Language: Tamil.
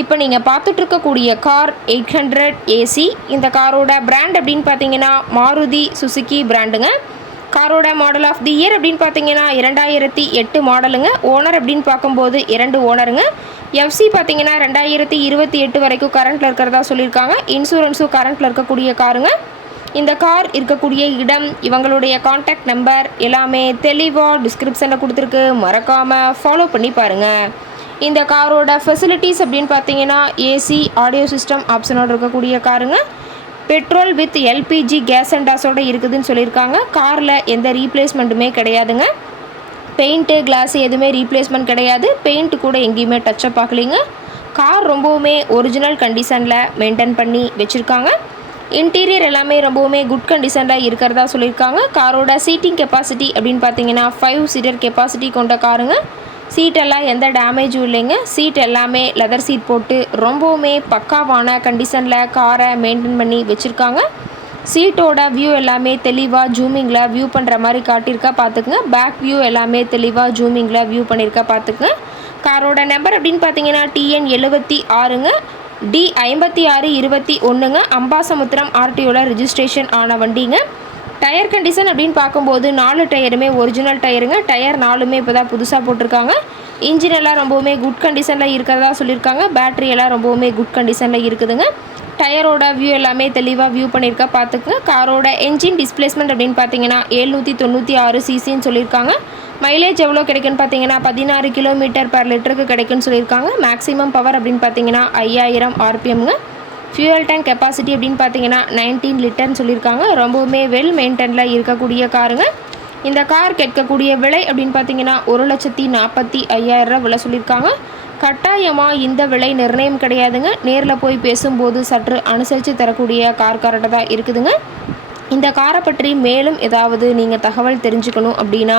இப்போ நீங்கள் பார்த்துட்டு இருக்கக்கூடிய கார் எயிட் ஹண்ட்ரட் ஏசி இந்த காரோட பிராண்ட் அப்படின்னு பார்த்தீங்கன்னா மாருதி சுசுகி பிராண்டுங்க காரோட மாடல் ஆஃப் தி இயர் அப்படின்னு பார்த்தீங்கன்னா இரண்டாயிரத்தி எட்டு மாடலுங்க ஓனர் அப்படின்னு பார்க்கும்போது இரண்டு ஓனருங்க எஃப்சி பார்த்தீங்கன்னா ரெண்டாயிரத்தி இருபத்தி எட்டு வரைக்கும் கரண்ட்டில் இருக்கிறதா சொல்லியிருக்காங்க. இன்சூரன்ஸும் கரண்ட்டில் இருக்கக்கூடிய காருங்க. இந்த கார் இருக்கக்கூடிய இடம் இவங்களுடைய காண்டாக்ட் நம்பர் எல்லாமே தெளிவாக டிஸ்கிரிப்ஷனில் கொடுத்துருக்கு. மறக்காமல் ஃபாலோ பண்ணி பாருங்கள் இந்த காரோட ஃபெசிலிட்டிஸ் அப்படின்னு பார்த்தீங்கன்னா ஏசி ஆடியோ சிஸ்டம் ஆப்ஷனோட இருக்கக்கூடிய காருங்க. பெட்ரோல் வித் எல்பிஜி கேஸ் அண்டாஸோட இருக்குதுன்னு சொல்லியிருக்காங்க. காரில் எந்த ரீப்ளேஸ்மெண்ட்டுமே கிடையாதுங்க. பெயிண்ட்டு கிளாஸ் எதுவுமே ரீப்ளேஸ்மெண்ட் கிடையாது. பெயிண்ட் கூட எங்கேயுமே டச்சப் ஆகலைங்க. கார் ரொம்பவுமே ஒரிஜினல் கண்டிஷனில் மெயின்டைன் பண்ணி வச்சுருக்காங்க. இன்டீரியர் எல்லாமே ரொம்பவுமே குட் கண்டிஷனில் இருக்கிறதா சொல்லியிருக்காங்க. காரோட சீட்டிங் கெப்பாசிட்டி அப்படின்னு பார்த்தீங்கன்னா ஃபைவ் சீட்டர் கெப்பாசிட்டி கொண்ட காருங்க. சீட்டெல்லாம் எந்த டேமேஜும் இல்லைங்க. சீட் எல்லாமே லெதர் சீட் போட்டு ரொம்பவுமே பக்காவான கண்டிஷனில் காரை மெயின்டைன் பண்ணி வச்சுருக்காங்க. சீட்டோட வியூ எல்லாமே தெளிவாக ஜூமிங்கில் வியூ பண்ணுற மாதிரி காட்டியிருக்கா பார்த்துக்குங்க பேக் வியூ எல்லாமே தெளிவாக ஜூமிங்கில் வியூ பண்ணியிருக்கா பார்த்துக்குங்க காரோட நம்பர் அப்படின்னு பார்த்தீங்கன்னா டிஎன் எழுபத்தி ஆறுங்க. டி ஐம்பத்தி ஆறு இருபத்தி ஒன்றுங்க அம்பாசமுத்திரம் ஆர்டிஓவில் ரிஜிஸ்ட்ரேஷன் ஆன வண்டிங்க. டயர் கண்டிஷன் அப்படின்னு பார்க்கும்போது நாலு டயருமே ஒரிஜினல் டயருங்க. டயர் நாலுமே இப்போ தான் புதுசாக போட்டிருக்காங்க. இன்ஜின் எல்லாம் ரொம்பவுமே குட் கண்டிஷனில் இருக்கிறதா சொல்லியிருக்காங்க. பேட்டரி எல்லாம் ரொம்பவுமே குட் கண்டிஷனில் இருக்குதுங்க. டயரோட வியூ எல்லாமே தெளிவாக வியூ பண்ணியிருக்கா பார்த்துக்குங்க. காரோட என்ஜின் டிஸ்பிளேஸ்மெண்ட் அப்படின்னு பார்த்தீங்கன்னா ஏழ்நூற்றி தொண்ணூற்றி ஆறு சிசின்னு சொல்லியிருக்காங்க. மைலேஜ் எவ்வளோ கிடைக்குன்னு பார்த்தீங்கன்னா பதினாறு கிலோமீட்டர் பர் லிட்டருக்கு கிடைக்குன்னு சொல்லியிருக்காங்க. மேக்ஸிமம் பவர் அப்படின்னு பார்த்தீங்கன்னா ஐயாயிரம் ஆர்பிஎம்ங்க ஃபியூயல் டேங்க் கெப்பாசிட்டி அப்படின்னு பார்த்தீங்கன்னா நைன்டீன் லிட்டர்னு சொல்லியிருக்காங்க. ரொம்பவுமே வெல் மெயின்டெனில் இருக்கக்கூடிய காருங்க. இந்த கார் கேட்கக்கூடிய விலை அப்படின்னு பார்த்தீங்கன்னா ஒரு லட்சத்தி நாற்பத்தி ஐயாயிரரூவா விலை சொல்லியிருக்காங்க. கட்டாயமாக இந்த விலை நிர்ணயம் கிடையாதுங்க. நேரில் போய் பேசும்போது சற்று அனுசரித்து தரக்கூடிய கார் கரெக்டாக தான் இருக்குதுங்க. இந்த காரை பற்றி மேலும் ஏதாவது நீங்கள் தகவல் தெரிஞ்சுக்கணும் அப்படின்னா